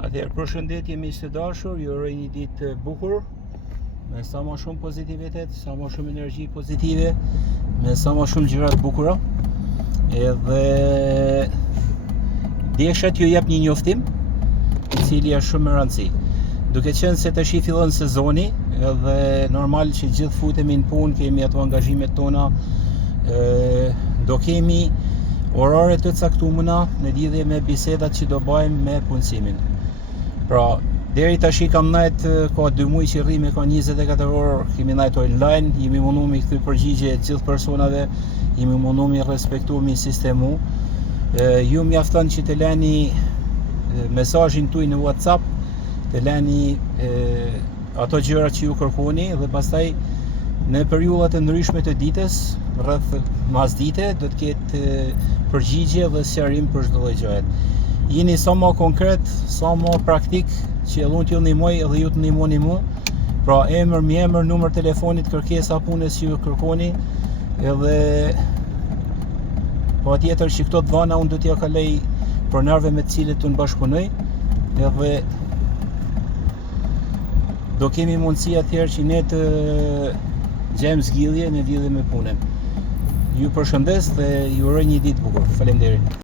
Atëherë, përshëndetje miq të dashur, ju uroj një ditë të bukur, me sa më shumë pozitivitet, sa më shumë energji pozitive, me sa më shumë gjëra të bukura. Edhe desha t'ju jap një njoftim, i cili është shumë me rëndësi. Duke qenë se tash fillon sezoni, edhe normal që gjithë futemi në punë, kemi ato angazhimet tona, do kemi orare të caktuara në lidhje me bisedat që do bëjmë me punësimin. Pra, deri tash kam najt ka 2 muaj që rrime, ka 24 orë, kemi najt online, jemi mundu mi këthy përgjigje gjithë personave, jemi mundu mi respektu mi sistemu. Ju mjafton që të leni mesazhin tuaj në WhatsApp, të leni ato gjëra që ju kërkoni, dhe pastaj në periudhat e ndryshme të ditës, rreth masdite, do të ketë përgjigje dhe sqarim për çdo lloj gjëje. Jeni sa më konkret, sa më praktik, që unë t'ju ndihmoj edhe ju të ndihmoni mua. Pra, emër, mbiemër, numër telefonit, kërkesa punës që ju kërkoni, edhe patjetër që këto të dhëna unë do t'ja kaloj pronarëve me të cilët unë bashkëpunoj, edhe do kemi mundësi atëherë që ne të gjejmë zgjidhje në lidhje me punën. Ju përshëndes dhe ju uroj një ditë bukur. Faleminderit.